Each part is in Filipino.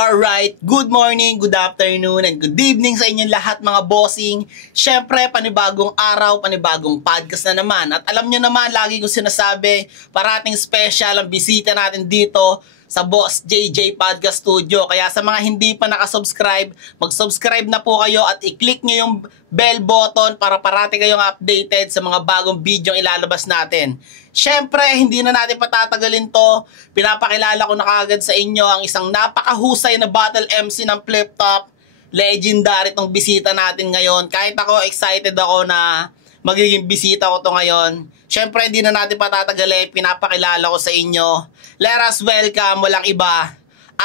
Alright, good morning, good afternoon, and good evening sa inyong lahat mga bossing. Siyempre, panibagong araw, panibagong podcast na naman. At alam nyo naman, lagi ko sinasabi, parating special ang bisita natin dito sa Boss JJ Podcast Studio. Kaya sa mga hindi pa nakasubscribe, mag-subscribe na po kayo at i-click nyo yung bell button para parati kayong updated sa mga bagong video ilalabas natin. Siyempre, hindi na natin patatagalin to. Pinapakilala ko na kagad sa inyo ang isang napakahusay na battle MC ng Flip Top. Legendary tong bisita natin ngayon. Kahit ako, excited ako na magiging bisita ko to ngayon. Siyempre, hindi na natin patatagalin. Pinapakilala ko sa inyo. Let us welcome, walang iba,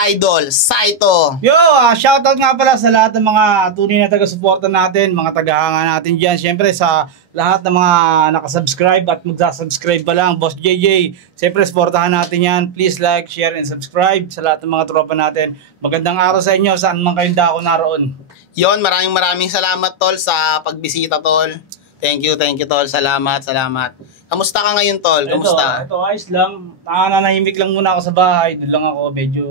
Idol Saito. Yo, shoutout nga pala sa lahat ng mga tunay na taga-suporta natin, mga tagahanga natin dyan. Siyempre sa lahat ng mga nakasubscribe at magsasubscribe pa lang, Boss JJ. Siyempre, supportahan natin yan. Please like, share, and subscribe sa lahat ng mga tropa natin. Magandang araw sa inyo, saan man kayong dako naroon. Yon, maraming salamat, Tol, sa pagbisita, Tol. Thank you, Tol. Salamat. Kamusta ka ngayon, Tol? Kamusta? Ito ayos lang. Nananahimik lang muna ako sa bahay. Doon lang ako, medyo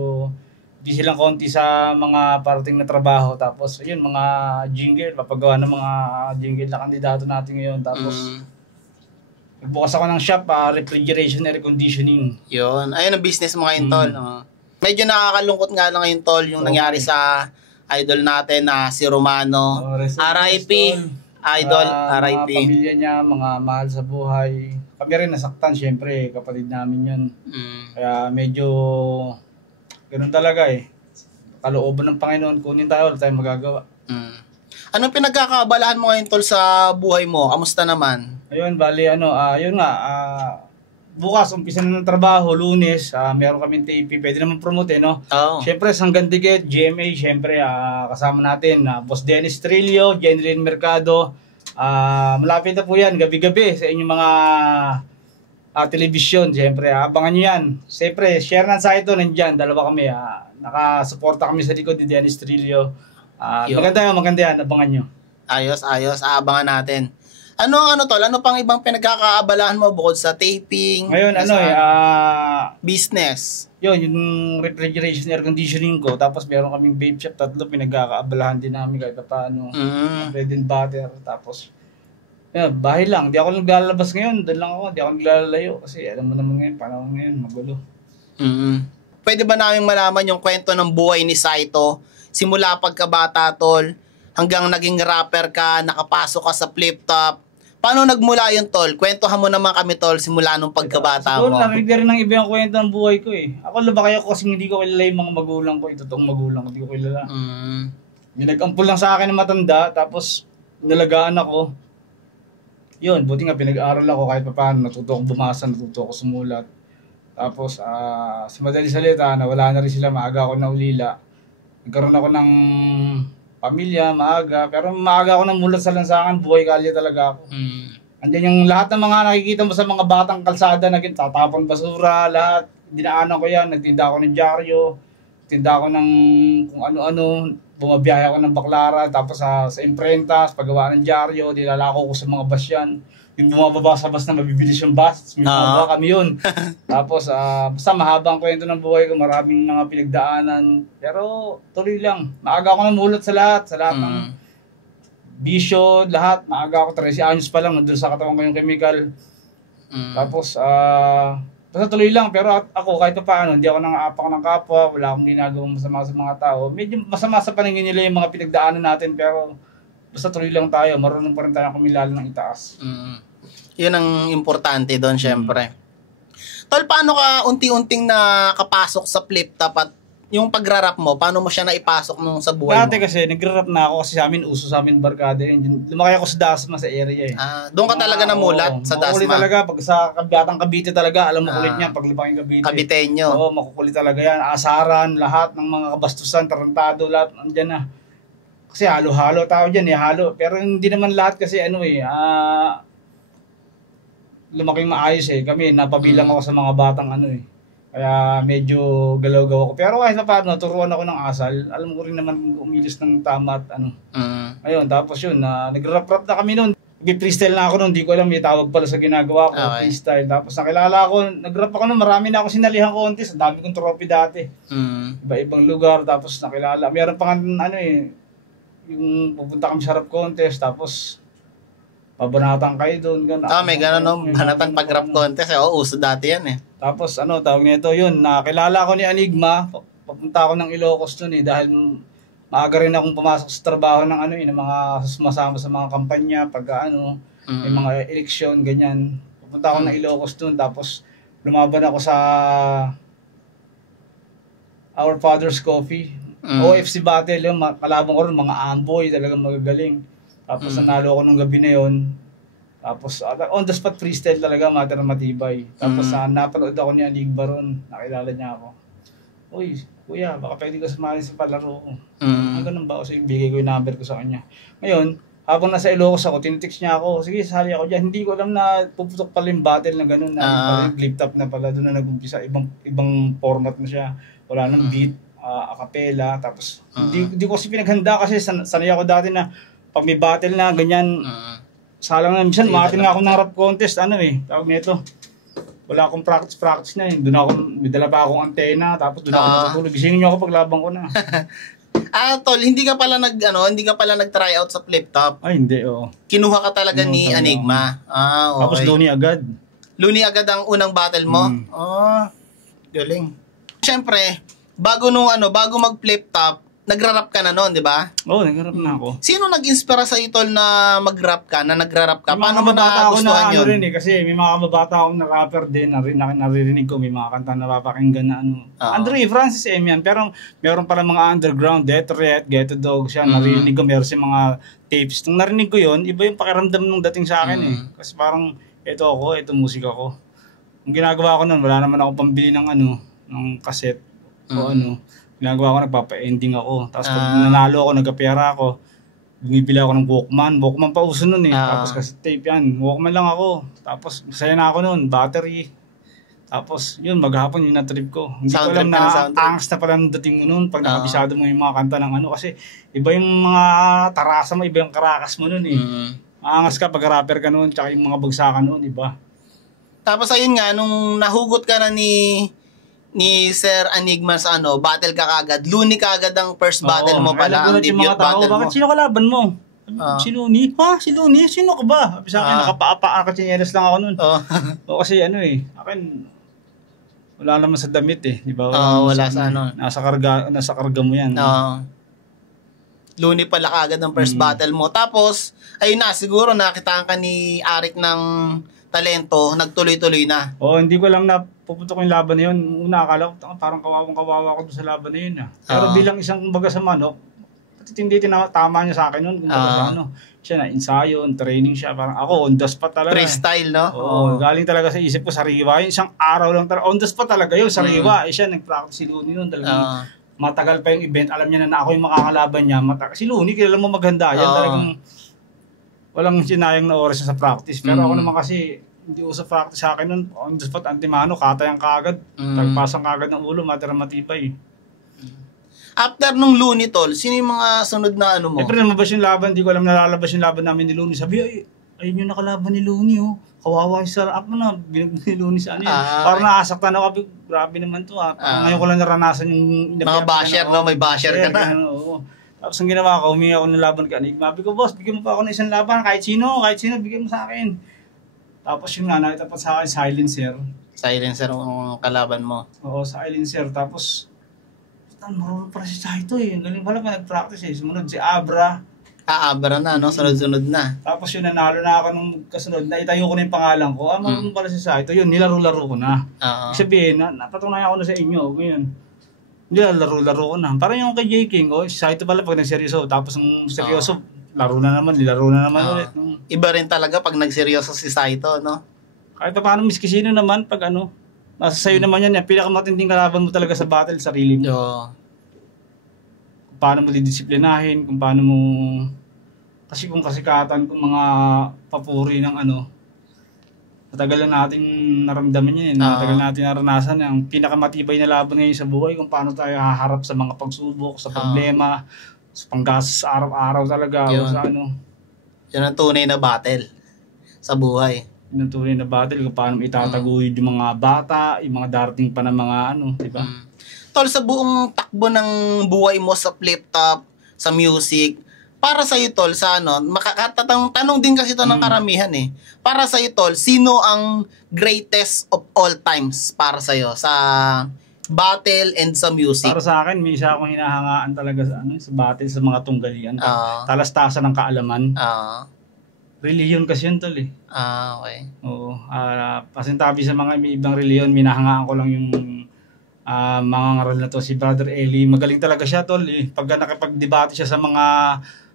busy lang konti sa mga parating na trabaho. Tapos, yun, mga jingle. Papagawa ng mga jingle na kandidato natin ngayon. Tapos, nagbukas ako ng shop, refrigeration and air conditioning. Yun. Ayun ang business mo ngayon, Tol. Medyo nakakalungkot nga lang ngayon, Tol, yung nangyari sa idol natin na si Romano. RIP. Idol, RIP. Mga pamilya niya, mga mahal sa buhay. Kami rin nasaktan, syempre, kapatid namin yun. Kaya medyo, ganun talaga eh. Kalooban ng Panginoon, kunin tayo, wala tayong magagawa. Anong pinagkakaabalahan mo ngayon, Tol, sa buhay mo? Kamusta naman? Ayun, bali, yun nga, bukas, umpisa na ng trabaho, Lunes, meron kaming TP, pwede naman promote, no? Oh. Siyempre, Sanggan Ticket, GMA, siyempre, kasama natin, Boss Dennis Trillo, Jeneline Mercado, malapit na po yan, gabi-gabi, sa inyong mga telebisyon, siyempre, abangan nyo yan. Siyempre, share ng Saito, nandyan, dalawa kami, nakasuporta kami sa likod ni Dennis Trillo. Maganda yan, abangan nyo. Ayos, aabangan natin. Ano Tol? Ano pang ibang pinagkakaabalahan mo bukod sa taping? Ngayon, business. Yun, yung refrigeration air conditioning ko. Tapos meron kaming vape shop, tatlo pinagkakaabalahan din namin kahit paano. Bread and butter. Tapos, bahay lang. Di ako naglalabas ngayon. Doon lang ako. Di ako naglalalayo. Kasi alam mo naman ngayon, panahon ngayon, magulo. Pwede ba namin malaman yung kwento ng buhay ni Saito? Simula pagkabata, Tol, hanggang naging rapper ka, nakapasok ka sa Flip Top. Paano nagmula yun, Tol? Kwentuhan mo naman kami, Tol, simula nung pagkabata mo. Siguro, narinig na rin ng iba yung kwento ng buhay ko eh. Ako labakay ako kasi hindi ko kilala yung mga magulang ko. Totoong magulang ko, hindi ko kilala. May nag-ampul lang sa akin ng matanda, tapos nalagaan ako. Yun, buti nga pinag-aaral ako kahit paano. Natuto ako bumasa, natuto ako sumulat. Tapos, sa madali salita, nawala na rin sila, maaga ako naulila. Nagkaroon ako ng pamilya, maaga. Pero maaga ako namulat sa lansangan, buhay kalye talaga ako. Andiyan yung lahat ng mga nakikita mo sa mga batang kalsada, tatapon basura, lahat. Dinaanan ko yan, nagtinda ako ng dyaryo, tinda ako ng kung ano-ano, bumabiyahe ako ng Baclaran, tapos sa imprenta, sa paggawa ng dyaryo, nilalako ko sa mga bus yan. Yung bumababa sa bus na mabibilis yung bus, minababa kami yun. Tapos, basta mahabang kwento ng buhay ko, maraming mga pinagdaanan. Pero, tuloy lang. Maaga ako namulat sa lahat ng bisyo, lahat. Maaga ako, 13 anyos pa lang, nandun sa katawan ko yung chemical. Tapos, basta tuloy lang. Pero ako, kahit pa paano, hindi ako nang-aapak ng kapwa, wala akong ginagawang masama sa mga tao. Medyo masama sa paningin nila yung mga pinagdaanan natin, pero basta tuloy lang tayo, marunong pa rin tayo kumilala ng itaas. Yun ang importante doon, syempre. Tol, paano ka unti-unting nakapasok sa Flip Top at yung pagrarap mo, paano mo siya naipasok nung sa buhay mo? Dati kasi, nagrarap na ako kasi uso sa amin barkada yun. Lumaki ako sa Dasma sa area eh. Doon ka talaga namulat sa Dasma? Makukulit talaga, pag sa Batang Cavite talaga, alam mo kulit niya, pag lumaking Cavite. Caviteño. Oo, makukulit talaga yan. Asaran, lahat ng mga kabastusan, tarantado, lahat, andyan na. Kasi halo-halo tao dyan eh, halo. Pero hindi naman lahat kasi lumaking maayos eh. Kami, napabilang ako sa mga batang Kaya medyo galaw-gaw ako. Pero kahit na paano, turuan ako ng asal. Alam ko rin naman umilis ng tama at Ayun, tapos yun, nag-rap-rap na kami noon. freestyle na ako noon, hindi ko alam, may tawag pala sa ginagawa ko, freestyle. Tapos nakilala ako, nag-rap ako noon, marami na ako sinalihan contest, ang dami kong trophy dati. Iba-ibang lugar, tapos nakilala. Meron pa nga, yung pupunta kami sa rap contest, tapos pabanatan kayo doon. May gano'n, no? Banatan pag-rap contest, uso dati yan eh. Tapos tawag nito yun, nakilala ko ni Enigma, papunta ako ng Ilocos noon dahil maaga rin akong pumasok sa trabaho ng ng mga sumasama sa mga kampanya pag may mga eleksyon ganyan. Pupunta ako ng Ilocos doon, tapos lumaban ako sa Our Father's Coffee. OFC battle yung kalaban ko ron, mga amboy, talagang magagaling. Tapos nanalo ako nung gabi na yon. Tapos on the spot freestyle talaga, matter na matibay. Tapos napanood ako ni Enigma ron, nakilala niya ako. Uy, kuya, baka pwede ka sumali sa palaro ko. Ganun ba? Kasi bigay ko yung number ko sa kanya. Ngayon, habang nasa Ilocos ako, tinitext niya ako, sige, sali ako dyan. Hindi ko alam na puputok pala yung battle na gano'n, na flip top na pala, doon na nag-umpisa, ibang format na siya. Wala nang beat, a cappella, tapos hindi ko kasi pinaghanda kasi sanay ako dati na pag may battle na ganyan, salang na, minsan makatin nga ako ng rap contest, tawag nito. Wala akong practice na doon ako, may dala pa akong antena, tapos doon ako matutulog. Gisingin niyo ako paglabang ko na. Tol, hindi ka pala nag-try out sa flip top? Ay, hindi, oo. Kinuha ka talaga ni Enigma? Okay. Tapos Looney agad. Looney agad ang unang battle mo? Galing. Siyempre, bago mag-flip top, nagra-rap ka na noon, di ba? Oo, nagra-rap na ako. Sino nag-inspira sa Tol na mag-rap ka, na nagra-rap ka? Paano mo nagustuhan yun? Kasi may mga kababata akong na rapper din, naririnig ko, may mga kanta na napapakinggan na Andre Francis M yan, pero meron pala mga underground, Death Threat, Ghetto Dogs yan, naririnig ko, meron si mga tapes. Nung narinig ko yun, iba yung pakiramdam nung dating sa akin Kasi parang, ito musika ko. Ang ginagawa ko nun, wala naman ako pambili ng ng cassette o ginagawa ko, nagpapa-ending ako. Tapos pag nanalo ako, nagkapera ako, bumibili ako ng Walkman pa uso nun Tapos kasi tape yan, Walkman lang ako. Tapos masaya na ako nun, battery. Tapos yun, maghapon yung na-trip ko. Hindi ko alam na angst na pala nung dating mo nun pag nakabisado mo yung mga kanta ng kasi iba yung mga tarasa mo, iba yung karakas mo nun Aangas ka pag rapper ka nun, tsaka yung mga bagsakan nun, iba. Tapos ayun nga, nung nahugot ka na ni Sir Enigma sa battle ka kagad. Looney kagad ang first battle mo pala, ang debut battle mo. Bakit sino kalaban mo? Si Looney? Si Looney? Sino ka ba? Sa akin, nakapaa ka chinelas lang ako nun. Kasi akin, wala naman sa damit di ba? Wala sa Nasa karga mo yan. Looney pala kagad ang first battle mo. Tapos, ayun na, siguro nakitaan ka ni Arik ng talento, nagtuloy-tuloy na. Hindi ko lang na pupunta ko yung laban na yun. Una, akala ko parang kawawang-kawawa ko sa laban na yun. Pero bilang isang kumbaga sa manok, hindi tama niya sa akin nun. Siya na, ensayo, training siya. Parang ako, on the spot talaga. Freestyle, no? Galing talaga sa isip ko, sariwa. Yung isang araw lang talaga, on the spot talaga yun, sariwa. Siya, nag-practice si Looney nun. Talagang matagal pa yung event. Alam niya na ako yung makakalaban niya. Si Looney, kilala mo maghanda. Yan talagang walang sinayang na oras sa practice. Pero ako naman kasi, hindi ko sa practice sa akin nun, on the spot, antimano, katayang kagad. Tagpasang kagad ng ulo, matibay. After nung Looney, Tol, sino yung mga sunod na mo? Siyempre, namabas yung laban, hindi ko alam nalalabas yung laban namin ni Looney. Sabi, ayun yung nakalaban ni Looney, kawawa yung sarap mo na, binag ni Looney sa Parang nakasaktan ako, grabe naman to Ngayon ko lang naranasan yung mga basher, may basher ka na. Tapos ang ginawa ko, humingi ako ng laban ka. Sabi ko, boss, bigyan mo pa ako ng isang laban. Kahit sino, bigyan mo sa akin. Tapos yung nakita pa sa akin, silencer. Silencer ang kalaban mo? Oo, silencer. Tapos, marunong pala si Saito Ang galing pala pa nag-practice Sumunod si Abra. Abra na, sunod-sunod na. Tapos yun, nanalo na ako nung kasunod. Naitayo ko na yung pangalan ko. Marunong pala si Saito Yun, nilaro-laro ko na. Sabihin, napatunayan ako na sa inyo. Ngayon, laro-laro ko na. Parang yung kay J. King, si Saito pala pag nagseryoso. Tapos yung seryoso, laro na naman ulit. Iba rin talaga pag nagseryoso si Saito, no? Kahit pa paano, miski sino naman, pag nasa sayo naman yan, pinakamatinding kalaban mo talaga sa battle, sarili mo. Kung paano mo didisiplinahin, kung paano mo, kasi kung kasikatan, kung mga papuri ng matagal na natin naramdaman yan, matagal natin naranasan ang pinakamatibay na laban ngayon sa buhay, kung paano tayo haharap sa mga pagsubok, sa problema, sa panggastos sa araw-araw talaga, o sa Yun ang tunay na battle sa buhay. Yun ang tunay na battle kung paano itataguyod yung mga bata, yung mga darating pa na mga ano, di ba? Tol, sa buong takbo ng buhay mo sa flip top, sa music, para sa iyo tol, sa ano, tanong din kasi ito ng karamihan eh. Para sa iyo tol, sino ang greatest of all times para sa iyo sa battle and sa music? Para sa akin, may isa akong hinahangaan talaga sa ano, sa battle, sa mga tunggalian. Talastasan ng kaalaman. Reliyon kasi yun tol eh. Okay. Oo. Pasintabi sa mga ibang reliyon, minahangaan ko lang yung mga ngaral na to. Si Brother Eli, magaling talaga siya tol eh. Pagka nakipag-debate siya sa mga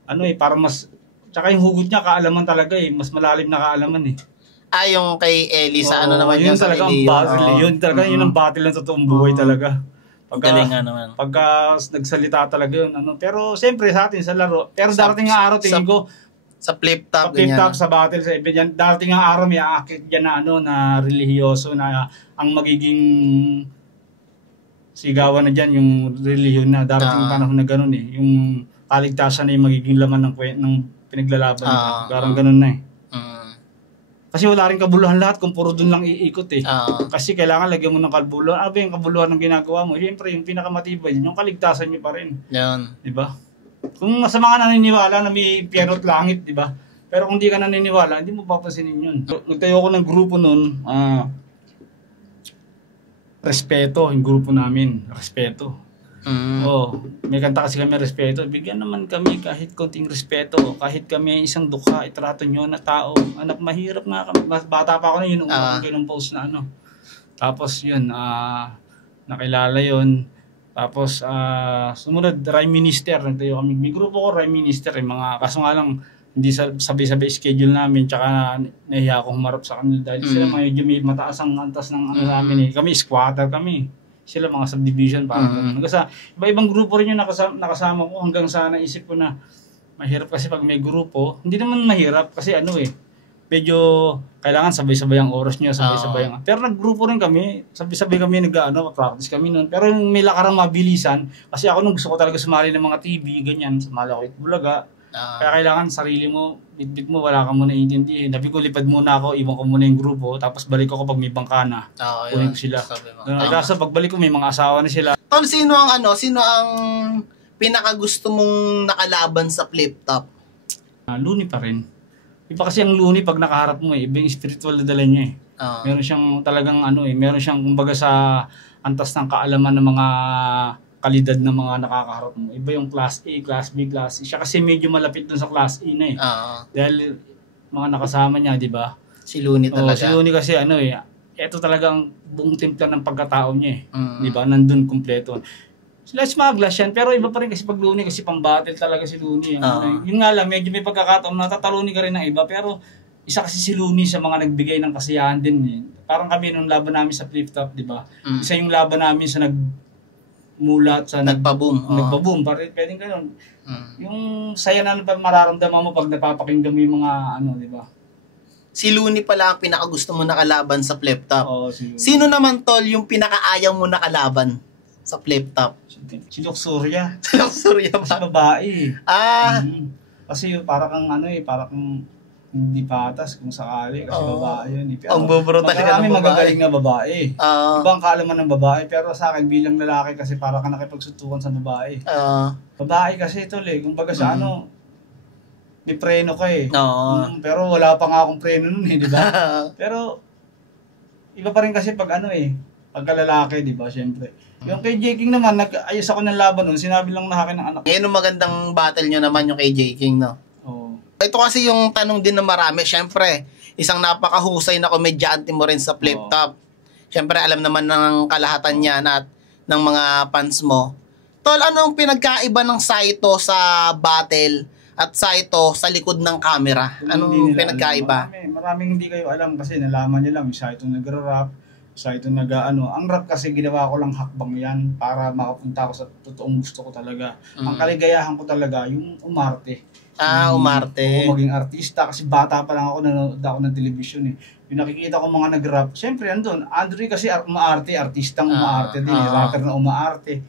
ano eh, para mas, tsaka yung hugot niya, kaalaman talaga eh. Mas malalim na kaalaman eh. Yung kay Eli sa ano naman yun talaga ang battle. Yun talaga, yun ang battle ng totoong buhay talaga. Galing nga naman. Pagka nagsalita talaga yun. Ano. Pero siyempre sa atin, sa laro. Pero darating nga araw, tingin ko, sa flip top, sa flip top, sa battle, sa event yan, darating nga araw, may aakit dyan na, ano, na relihiyoso na ang magiging sigawan na dyan, yung relihiyon na darating panahon na gano'n eh. Yung kaligtasan na yung magiging laman ng pinaglalaban. Parang gano'n na eh. Kasi wala rin kabuluhan lahat kung puro dun lang iikot eh. Kasi kailangan lagyan mo ng kabuluhan. Ano ba yung kabuluhan ng ginagawa mo? Siyempre, yung pinakamatibay, yung kaligtasan nyo pa rin. Yan. Diba? Kung sa mga naniniwala na may piano at langit, diba? Pero kung di ka naniniwala, hindi mo papansinin yun. Nagtayo ko ng grupo nun, Respeto, yung grupo namin. Respeto. May kanta kasi kami, Respeto. Bigyan naman kami kahit konting respeto. Kahit kami isang dukha, itrato nyo na tao. Anak, mahirap nga kami. Bata pa ako na yun, yung post na ano. Tapos yun, nakilala yun. Tapos sumunod, Rhyme Minister. Nagtayo kami. May grupo ko, Rhyme Minister. Mga, kaso nga lang, hindi sabay-sabay schedule namin, tsaka nahiya ako humarap sa kanila dahil sila medyo may mataas ang antas ng ano namin eh. Kami squatter kami. Sila mga subdivision parang kasi iba-ibang grupo rin yung nakasama ko hanggang sa naisip ko na mahirap kasi pag may grupo. Hindi naman mahirap kasi ano eh. Medyo kailangan sabay-sabay ang oras niyo, sabay-sabay ang. Pero naggrupo rin kami, sabay-sabay kami practice kami noon. Pero may lakarang mabilisan kasi ako nung gusto ko talaga sumali ng mga TV, ganyan, sumali ako Itbulaga. Kaya kailangan sarili mo, bit-bit mo, wala ka muna iintindihin. Sabi ko, lipad muna ako, iwan ko muna yung grupo, tapos balik ako pag may bangka na. Kunin ko sila. Kaso pagbalik ko, may mga asawa na sila. Tol, sino ang pinakagusto mong nakalaban sa flip top? Luni pa rin. Iba kasi ang Luni pag nakaharap mo eh, iba yung spiritual na dala niya eh. Meron siyang talagang meron siyang kumbaga sa antas ng kaalaman ng mga kalidad ng mga nakakaharap mo. Iba yung class A, class B, class C. Siya kasi medyo malapit dun sa class A na eh. Dahil mga nakasama niya, di ba? Si Luni talaga. Si Luni kasi ito talagang buong timpla ng pagkatao niya eh. Di ba? Nandun kumpleto. Sila smaglas yan, pero iba pa rin kasi pag Luni kasi pang-battle talaga si Luni. Yun nga lang, medyo may pagkakataon, natataluni ka rin ng iba, pero isa kasi si Luni sa mga nagbigay ng kasiyahan din eh. Parang kami nung laban namin sa flip top, di ba? Isa yung laban namin sa mulat sa nagpa-boom. Nagpa-boom, pwedeng gano'n. Yung saya na mararamdaman mo pag napapakinggan mo yung mga di ba? Si Luni pala ang pinakagusto mo nakalaban sa flip top. Sino naman tol yung pinakaayaw mo nakalaban sa flip top? Si Luxuria. Si Luxuria ba? Kasi babae. Kasi para kang para kang hindi patas kung sakali kasi babae yun. Ang bubrutal ka ng babae. Magagaling na babae. Ibang kaalaman ng babae, pero sa akin bilang lalaki kasi para ka nakipagsuntukan sa babae. Babae kasi ito kumbaga sa may preno ka eh. Pero wala pa nga akong preno nun eh, di ba? Pero iba pa rin kasi pag pagka lalaki, di ba, syempre. Yung kay J. King naman, nag-ayos ako ng laban nun, sinabi lang na akin ng anak. Ngayon magandang battle nyo naman yung kay J. King, no? Ito kasi yung tanong din ng marami. Siyempre, isang napakahusay na komedyante mo rin sa flip top. Siyempre, alam naman ng kalahatan niya at ng mga fans mo. Tol, anong pinagkaiba ng Saito sa battle at Saito sa likod ng camera? Anong pinagkaiba? Maraming hindi kayo alam kasi nalaman niyo lang yung Saito nag-rap, Saito ang rap kasi ginawa ko lang hakbang yan para makapunta ako sa totoong gusto ko talaga. Ang kaligayahan ko talaga yung umarte. Umarte. Maging artista kasi bata pa lang ako, nanonood ako ng television eh. Yung nakikita ko mga nag-rap, siyempre andun, Andre kasi umaarte, artistang umaarte din, rapper na umaarte.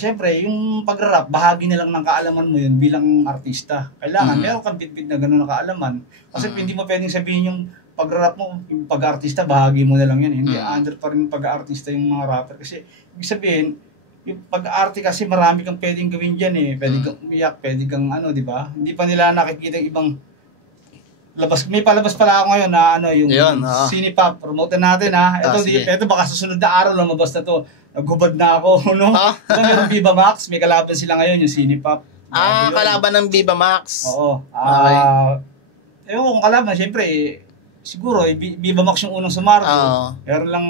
Siyempre, yung pag-rap, bahagi na lang ng kaalaman mo yun bilang artista. Kailangan, meron kang bit na gano'n na kaalaman. Kasi hindi mo pwedeng sabihin yung pag-rap mo, yung pag-artista, bahagi mo na lang yan. Hindi, under pa rin pag-artista yung mga rapper. Kasi, ibig sabihin, yung pag-arte kasi marami kang pwedeng gawin dyan eh. Pwede kang umiyak, pwede kang di ba? Hindi pa nila nakikita yung ibang labas. May palabas pala ako ngayon na yung Cinepop. Promote natin Ito baka susunod na araw lumabas na to. Naghubad na ako, no? Ito meron Viva Max, may kalaban sila ngayon, yung Cinepop. Kalaban ng Viva Max. Oo. Ewan ko kung kalaban, syempre, siguro, Viva Max yung unang sumardo. Pero lang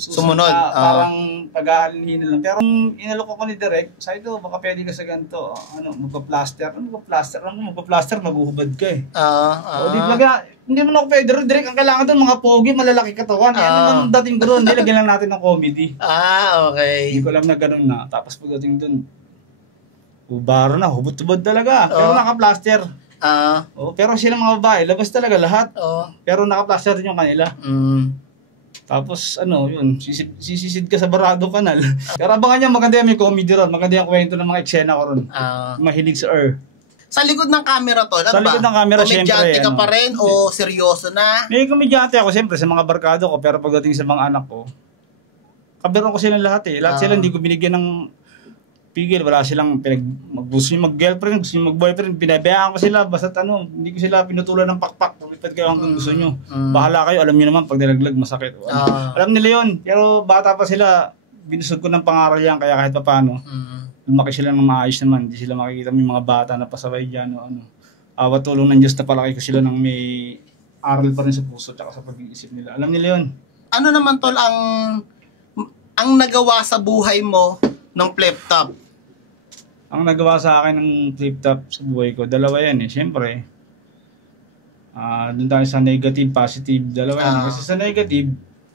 sumunod. Parang pag-aalinhin lang. Pero inalok ako ni Direk, sabi ko, baka pwede ka sa ganito. Magpa-plaster. Magpa-plaster, maghuhubad ka eh. Di baga, hindi mo na ako pwede rin. Direk, ang kailangan doon, mga pogi, malalaki katawan. Ano nang dating doon? Nilagyan lang natin ng comedy. Okay. Hindi ko alam na gano'n na. Tapos pagdating doon, ubaro na, hubot-hubot talaga. Pero naka-plaster. Pero silang mga babae, labas talaga lahat. Pero naka-plaster din yung kanila. Tapos yun, sisisid ka sa Barado Kanal. Pero abangan niya, maganda yung may comedy ron. Maganda yung kwento ng mga eksena ko ron. Mahilig sa Sa likod ng camera to, sa likod ng camera, komedyante ka pa rin o seryoso na? May komedyante ako siyempre sa mga barkado ko, pero pagdating sa mga anak ko, kabiro ko silang lahat eh. Lahat sila hindi ko binigyan ng pigil, wala silang gusto nyo mag-girlfriend, gusto nyo mag-boyfriend, pinabayaan ko sila, basta hindi ko sila pinutulan ng pakpak, pumipad kayo hanggang gusto nyo. Bahala kayo, alam nyo naman, pag nilaglag, masakit. Alam nila yun, pero bata pa sila, binusog ko ng pangaral yan, kaya kahit pa paano, lumaki sila ng maayos naman, hindi sila makikita mo yung mga bata na pasaway dyan Awat tulong ng Diyos na palaki ko sila ng may aral pa rin sa puso at sa pag-iisip nila. Alam nila yun. Ano naman tol ang nagawa sa buhay mo ng flip top? Ang nagawa sa akin ng flip top sa buhay ko, dalawa yan eh. Siyempre, doon tayo sa negative, positive, dalawa yan. Kasi sa negative,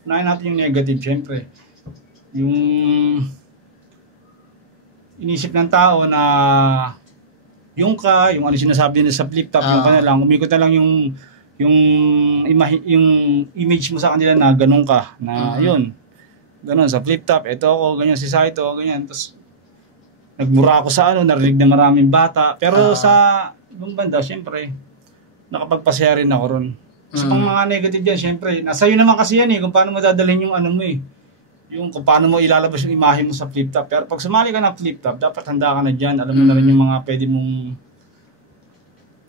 unahin natin yung negative, siyempre. Yung inisip ng tao na yung ano sinasabi nila sa flip top, yung kanila lang, umikot na lang yung image mo sa kanila na ganun ka, na yun, ganun, sa flip top, ito ako, ganyan, si Saito, ganyan, tapos nagmura ako sa narinig na maraming bata, pero sa ibang banda, syempre, nakapagpasaya rin ako ron. Sa pang mga negative yan, syempre, nasa iyo naman kasi yan eh, kung paano mo dadalhin yung mo eh. Yung kung paano mo ilalabas yung imahe mo sa flip top. Pero pag sumali ka ng flip top, dapat handa ka na dyan. Alam mo na rin yung mga pwede mong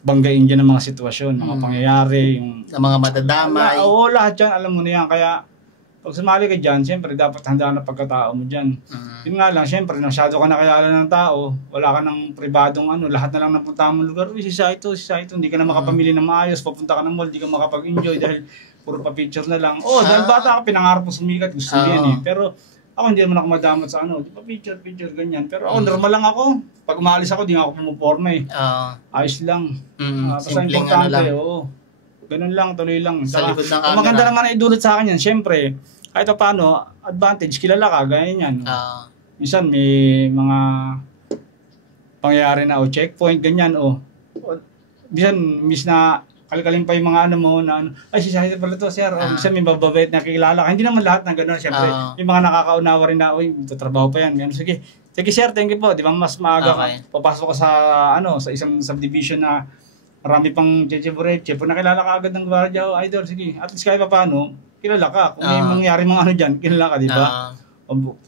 banggain dyan ng mga sitwasyon, mga pangyayari, yung mga madadamay. Oo, lahat dyan, alam mo na yan. Kaya pag sumali ka dyan, siyempre dapat handa na pagkatao mo dyan. Yun nga lang, siyempre, masyado ka nakilala ng tao, wala ka ng pribadong lahat na lang napunta mo lugar. Si Saito, hindi ka na makapamili ng maayos, papunta ka ng mall, hindi ka makapag-enjoy dahil puro pa-picture na lang. Dahil bata ka, pinangarap mo sumikat, gusto mo yan eh. Pero ako hindi naman ako madamot sa di pa picture, ganyan. Pero ako, normal lang ako. Pag umaalis ako, di nga ako pumuporma eh. Ayos lang. Basta importante, ganun lang, tuloy lang. Sa likod ng camera. Maganda naman na idulot sa akin yan, siyempre, kahit pa paano, advantage, kilala ka, ganyan yan. Minsan may mga pangyayari na checkpoint, ganyan minsan, na kalkaling pa yung mga mo na ay si Saito pala to sir, minsan may bababait na kilala ka. Hindi naman lahat ng gano'n, siyempre. Yung mga nakakaunawa rin na, tatrabaho pa yan. Sige sir, thank you po. Di ba mas maaga ka, papasok ka sa sa isang subdivision na marami pang cheche-bureche. Pag nakilala ka agad ng gwardiya, idol, sige, at least kahit pa paano, kilala ka. Kung may mangyari mga dyan, kilala ka, di ba?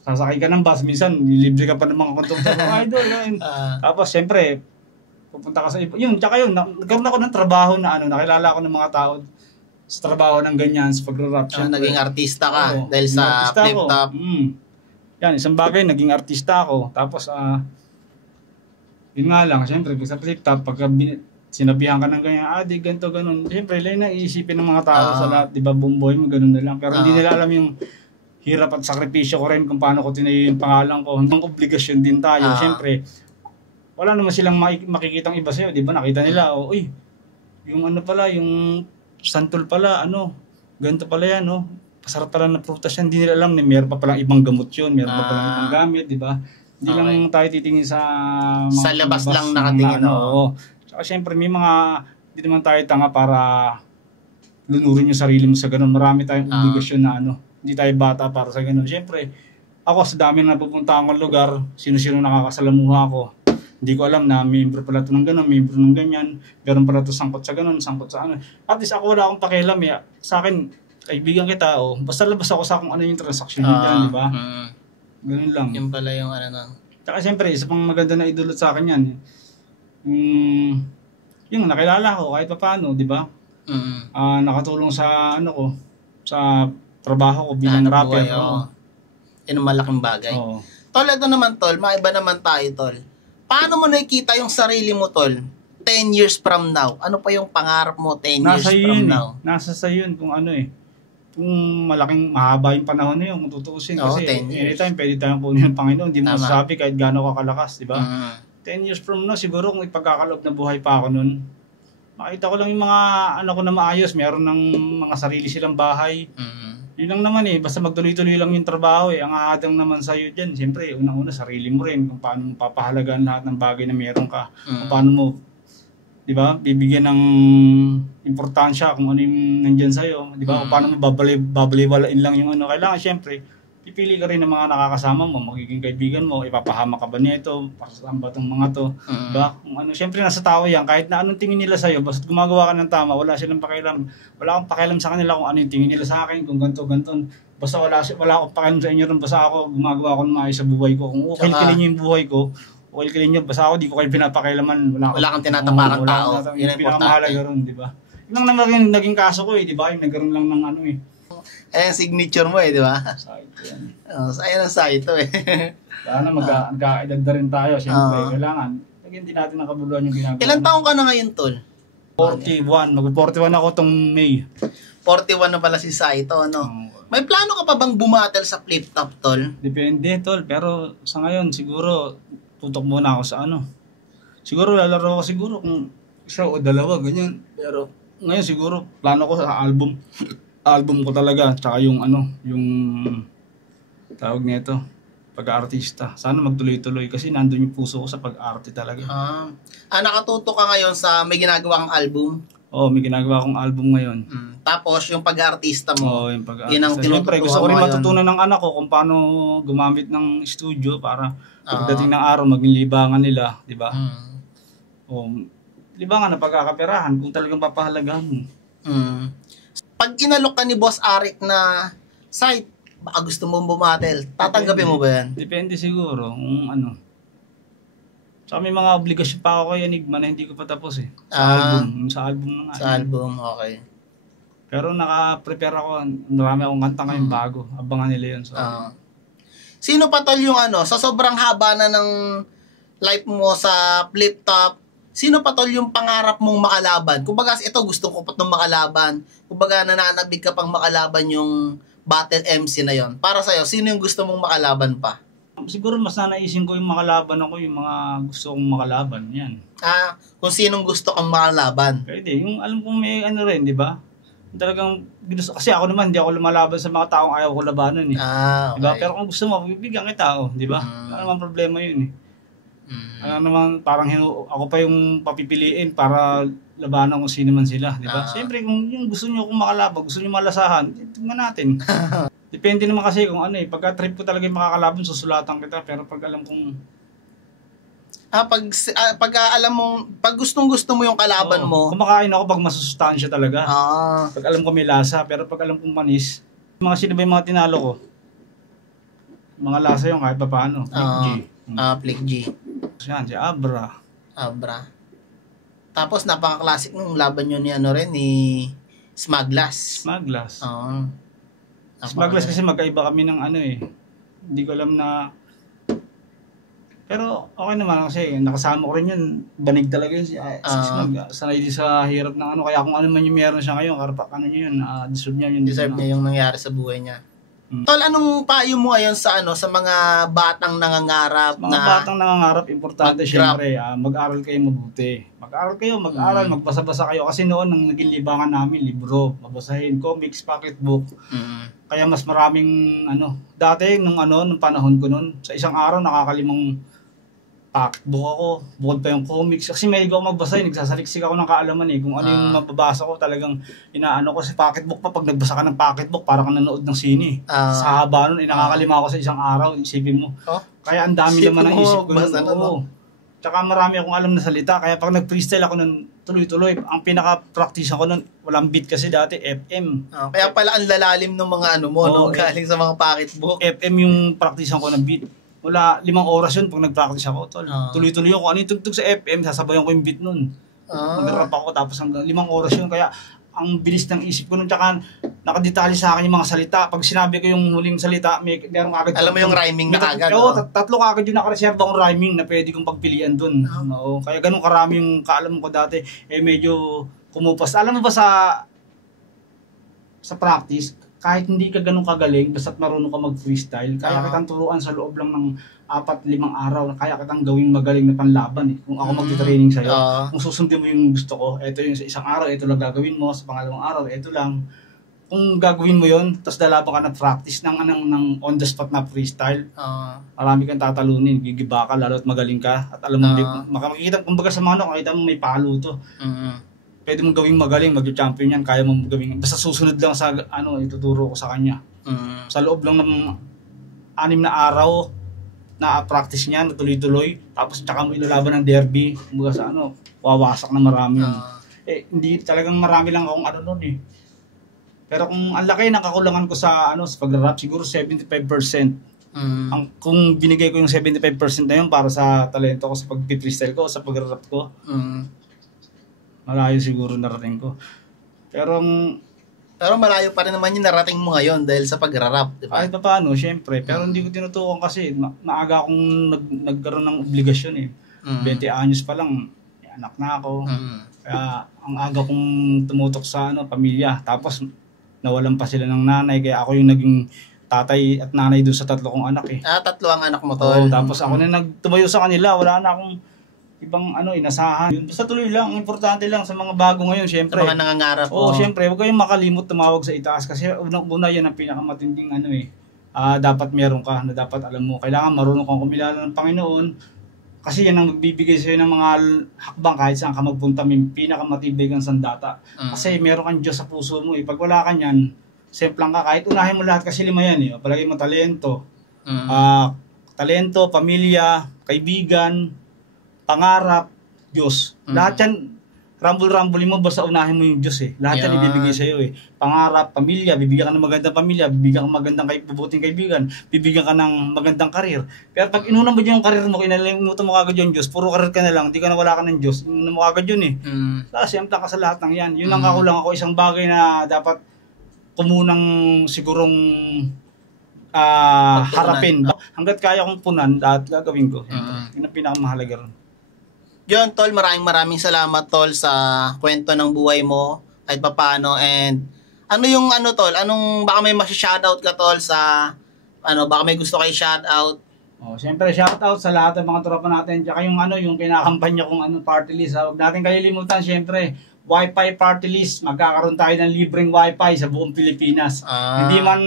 Sasakay ka ng bus, minsan, libre ka pa ng mga kontuktor. Idol, tapos, siyempre, pupunta ka sa iba. Tsaka nagkaroon ako ng trabaho na nakilala ko ng mga tao sa trabaho ng ganyan, sa pag-rap. Naging artista ka dahil sa flip top. Yan, isang bagay, naging artista ako. Tapos, yun nga lang, siyempre, sa flip top, pagka sinabihan ka ng ganyan, di ganito, ganun. Siyempre, lang iisipin ng mga tao sa lahat, di ba, bumboy mo, ganun na lang. Pero hindi nila alam yung hirap at sakripisyo ko rin kung paano ko tinayo yung pangalan ko. Hanggang obligasyon din tayo. Siyempre, wala naman silang makikitang iba sa'yo, di ba? Nakita nila, yung pala, yung santol pala, ganito pala yan, pasarap pala na prutas yan, hindi nila alam, meron pa palang ibang gamot yun, meron pa palang ibang gamit, di ba? Hindi lang tayo titingin sa labas lang nakatingin, Saka syempre, may hindi naman tayo tanga para lunurin yung sarili mo sa ganun. Marami tayong obligasyon na hindi tayo bata para sa ganun. Syempre, ako sa dami na napupuntahan kong lugar, sino-sino nakakasalamuha ko. Hindi ko alam na member pala ito ng gano'n, member ng ganyan, meron pala ito sangkot sa gano'n, sangkot sa ano. At least ako wala akong pakialam eh. Sa akin, kaibigan kita, basta labas ako sa kung ano yung transaction niya, di ba? Ganun lang. Yung pala yung ano nun. Tsaka siyempre, isa pang maganda na idulot sa akin yan. Yung nakilala ko kahit pa paano, di ba? Nakatulong sa ano ko, sa trabaho ko bilang rapper. Yan ang malaking bagay. Tol, ito naman tol, maiba naman tayo tol. Paano mo nakikita yung sarili mo tol? 10 years from now. Ano pa yung pangarap mo 10 years from now? Nasa sa yun kung ano eh. Kung malaking mahaba yung panahon na yun, kung tutuusin. Kasi anytime pwede tayong kunin ng Panginoon. Hindi mo masasabi kahit gaano ka kalakas, di ba? 10 years from now, siguro kung ipagkakaloob na buhay pa ako nun, makita ko lang yung mga ano ko na maayos. Meron ng mga sarili silang bahay. Yun lang naman eh. Basta magtuloy-tuloy lang yung trabaho eh. Ang aadang naman sa'yo dyan, siyempre, unang-una, sarili mo rin. Kung paano mo papahalagaan lahat ng bagay na meron ka. Kung paano mo, di ba, bibigyan ng importansya kung ano yung nandyan sa'yo. Di ba, kung paano mo babaliwalain lang yung ano. Kailangan, siyempre, pipili ka rin ng mga nakakasama mo, magiging kaibigan mo, ipapahama ka ba nito, para saan ba itong mga to. Diba? Kung ano, siyempre nasa tao yan, kahit na anong tingin nila sa'yo, basta gumagawa ka ng tama, wala silang pakialam. Wala akong pakialam sa kanila kung ano yung tingin nila sa akin, kung ganito. Basta wala akong pakialam sa inyo rin, basta ako gumagawa ko ng maayos sa buhay ko. Kung ukil-kilin nyo yung buhay ko, ukil-kilin nyo, basta ako di ko kayo pinapakailaman. Wala kang tinataparang tao. Yun ang pinakamahalaga ron, di ba? Yun lang naman naging kaso ko eh, di ba? Yung nagkaroon lang ng ano eh. Ayan signature mo eh, di ba? Saito yan. Ayan ang saito eh. Sana magkaedad na rin tayo. Siyempre, kailangan. Lagyan din natin ang kabuluhan yung ginagawa. Ilan taong ka na ngayon, tol? 41. Mag-41 ako tong May. 41 na pala si Saito, no? May plano ka pa bang bumatel sa flip top, tol? Depende, tol. Pero sa ngayon, siguro, tutok muna ako sa ano. Siguro, lalaro ako siguro kung isa o dalawa, ganyan. Pero ngayon, siguro, plano ko sa album. Album ko talaga, tsaka yung ano, yung tawag nito, pag-artista. Sana magtuloy-tuloy kasi nandun yung puso ko sa pag-arte talaga. Nakatuto ka ngayon sa may ginagawang album? Oo, may ginagawa akong album ngayon. Tapos yung pag-artista mo, yung pag-artista. Yun ang tinututuhan gusto ko rin mo matutunan ng anak ko kung paano gumamit ng studio para pagdating ng araw maging libangan nila, di ba? Libangan na pagkakaperahan kung talagang papahalagahan mo. Pag inalok ka ni Boss Arik na site, baka gusto mong bumatel, tatanggapin mo ba yan? Depende siguro kung ano. Saka may mga obligasyon pa ako kay Enigma na hindi ko pa tapos eh. Sa album na nga. Sa album, okay. Pero naka-prepare ako, marami akong kanta ngayon bago. Abangan nila yun. Sino pa tol yung ano, sa sobrang haba na ng life mo sa flip top, sino pa tol yung pangarap mong makalaban? Kumbaga ito gusto ko pa itong makalaban. Kumbaga nananabig ka pang makalaban yung battle MC na yon. Para sa'yo, sino yung gusto mong makalaban pa? Siguro mas nanaisin ko yung makalaban ako, yung mga gusto kong makalaban. Yan. Kung sinong gusto kang makalaban? Pwede. Yung alam kong may ano rin, di ba? Talagang, kasi ako naman, hindi ako lumalaban sa mga taong ayaw ko labanan eh. Okay. Diba? Pero kung gusto mo, bibigyan kita di ba? Ano naman problema yun eh. Ano naman, parang ako pa yung papipiliin para labanan kung sino man sila, di ba? Siyempre, kung yung gusto nyo kung makalaban, gusto nyo malasahan, tingnan natin. Depende naman kasi kung ano eh, pagka trip ko talaga yung makakalaban, susulatan kita, pero pag alam kong... pag alam mong, pag gustong-gusto mo yung kalaban mo... Kumakain ako pag masusustansya talaga. Pag alam ko may lasa, pero pag alam kong manis, sino ba yung mga tinalo ko? Mga lasa yung kahit pa paano. Flick G. Yan, si Abra. Tapos napaka-classic nung laban nyo ni Smaglas. Smaglas kasi magkaiba kami ng ano eh. Hindi ko alam na... Pero okay naman kasi nakasama ko rin yun. Banig talaga yun si Smag. Sanay din sa hirap ng ano. Kaya kung ano man yung meron siya ngayon, karapak ano yun, deserve niya yun. Deserve niya yung nangyari sa buhay niya. Tol, anong payo mo ngayon sa mga batang nangangarap batang nangangarap, importante syempre, mag-aral kayo mabuti. Mag-aral, magbasa-basa kayo kasi noon nang naging libangan namin, libro, mabasahin, comics, pocketbook. Kaya mas maraming dati nung panahon ko noon, sa isang araw nakakalimang pocketbook ako, bukod pa yung comics. Kasi may ako magbasa nagsasaliksik ako ng kaalaman kung ano yung mababasa ko talagang inaano ko sa pocketbook pa. Pag nagbasa ka ng pocketbook, parang kang nanood ng sine. Sa haba nun, nakakalima ako sa isang araw, isipin mo. Kaya ang dami naman ng isip ko nun. Tsaka marami akong alam na salita, kaya pag nag-freestyle ako nun, tuloy-tuloy. Ang pinaka-practice ko nun, walang beat kasi dati, FM. Kaya pala ang lalalim ng mga ano mo, galing sa mga pocketbook. FM yung practice ko ng beat. Wala 5 oras yun pag nag-practice ako, tol. Tuloy-tuloy ako. Ano yung tugtog sa FM, sasabayan ko yung beat nun. Mag-rap ako, tapos hanggang 5 oras yun. Kaya ang bilis ng isip ko nun, tsaka nakadetali sa akin yung mga salita. Pag sinabi ko yung huling salita, meron agad. Alam mo yung rhyming na agad. Oo, tatlo agad yung nakareserve akong rhyming na pwede kong pagpilian dun. Kaya ganun karami yung kaalam ko dati. Medyo kumupas. Alam mo ba sa practice, kahit hindi ka ganun kagaling, basta't marunong ka mag-freestyle, kaya kitang turuan sa loob lang ng 4-5 araw, kaya kitang gawing magaling na panlaban Kung ako magti-training sa'yo, kung susundin mo yung gusto ko, ito yung sa isang araw, ito lang gagawin mo, sa pangalawang araw, ito lang. Kung gagawin mo yun, tapos lalaban ka na practice ng on the spot na freestyle, marami kang tatalunin, gigiba ka, lalo at magaling ka, at alam mo, makikita, kumbaga sa mga makikita mo may palo to. Pwede mong gawing magaling, mag-champion yan, kaya mong gawing, basta susunod lang sa ituturo ko sa kanya. Sa loob lang ng 6 na araw, na-practice niya, na tuloy-tuloy, tapos tsaka mo ilalaban ng derby, kumbaga sa wawasak na marami. Hindi, talagang marami lang akong nun Pero kung ang laki ng kakulangan ko sa pag-rap, siguro 75%. Kung binigay ko yung 75% na yun para sa talento ko, sa pag-freestyle ko, sa pag-rap ko, malayo siguro narating ko. Pero malayo pa rin naman yung narating mo ngayon dahil sa pag-rap, di ba? Kahit pa paano, syempre. Pero hindi ko tinutukan kasi maaga akong nagkaroon ng obligasyon 20 anyos pa lang, anak na ako. Kaya ang aga kong tumutok sa pamilya. Tapos nawalan pa sila ng nanay, kaya ako yung naging tatay at nanay doon sa 3 kong anak 3 ang anak mo, tol. Tapos ako na nagtumayo sa kanila, wala na akong ibang inasahan. Basta tuloy lang, importante lang sa mga bago ngayon, syempre. Sa mga nangangarap. Syempre, huwag kayong makalimot tumawag sa itaas kasi unang-una yan ang pinakamatinding dapat meron ka, na dapat alam mo. Kailangan marunong kang kumilala ng Panginoon kasi yan ang magbibigay sa'yo ng mga hakbang kahit saan ka magpunta, may pinakamatibay kang sandata. Kasi meron kang Diyos sa puso mo Pag wala ka niyan, semplang ka, kahit unahin mo lahat kasi 5 yan palagi mo talento. Talento, pamilya, kaibigan, pangarap, Diyos. Lahat yan, rumble mo, basta unahin mo yung Diyos Lahat yan ibibigay sa'yo Pangarap, pamilya, bibigyan ka ng magandang pamilya, bibigyan ka ng magandang mabuting kaibigan, bibigyan ka ng magandang karir. Pero pag inuna mo yung karir mo, kinalimutan mo kagad yung Diyos, puro karir ka na lang, di ka na wala ka ng Diyos, inuna mo kagad yun Siyempre ka sa lahat ng yan. Yun lang kakulang ako, isang bagay na dapat kumunang sigurong harapin. Hanggat kaya kong punan, at gagawin ko. Yun ang pinakamahalaga ron. Yun, tol, maraming salamat, tol, sa kwento ng buhay mo, kahit papaano, and ano yung tol, baka may shoutout ka, tol, sa, baka may gusto kayo shoutout? Siyempre, shoutout sa lahat ng mga tropa natin, tsaka yung kinakampanya kong party list, huwag natin kayo limutan, siyempre, Wi-Fi party list, magkakaroon tayo ng libreng Wi-Fi sa buong Pilipinas. Hindi man,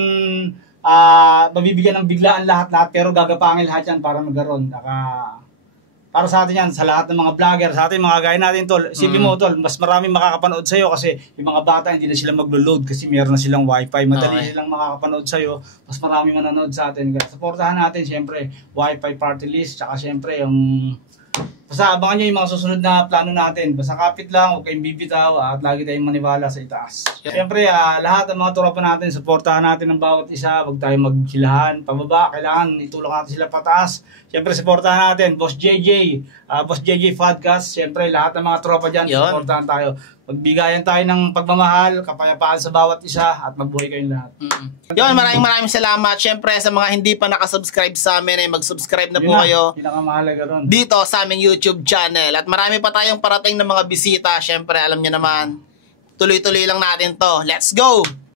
mabibigyan ng biglaan lahat, pero gagapangin lahat yan para magkaroon, para sa atin yan, sa lahat ng mga vlogger, sa atin mga gaya natin, tol. Isipin mo, tol, mas maraming makakapanood sa'yo kasi yung mga bata hindi na sila maglo-load kasi meron na silang wifi. Madali silang makakapanood sa'yo, mas maraming manonood sa atin. Kaya supportahan natin, syempre, wifi party list, tsaka syempre, basta abangan nyo yung mga susunod na plano natin. Basta kapit lang, huwag kayong bibitaw at lagi tayong maniwala sa itaas. Siyempre, lahat ng mga tropa natin, supportahan natin ng bawat isa. Huwag tayong maghilahan, pababa. Kailangan itulong natin sila pataas. Siyempre, supportahan natin. Boss JJ Podcast. Siyempre, lahat ng mga tropa dyan, supportahan tayo. Magbigayan tayo ng pagmamahal, kapayapaan sa bawat isa, at mabuhay kayong lahat. Yun, maraming salamat. Siyempre, sa mga hindi pa nakasubscribe sa amin, mag-subscribe na po kayo. Pinakamahalaga ron. Dito sa aming YouTube channel. At marami pa tayong parating na mga bisita. Siyempre, alam nyo naman, tuloy-tuloy lang natin to. Let's go!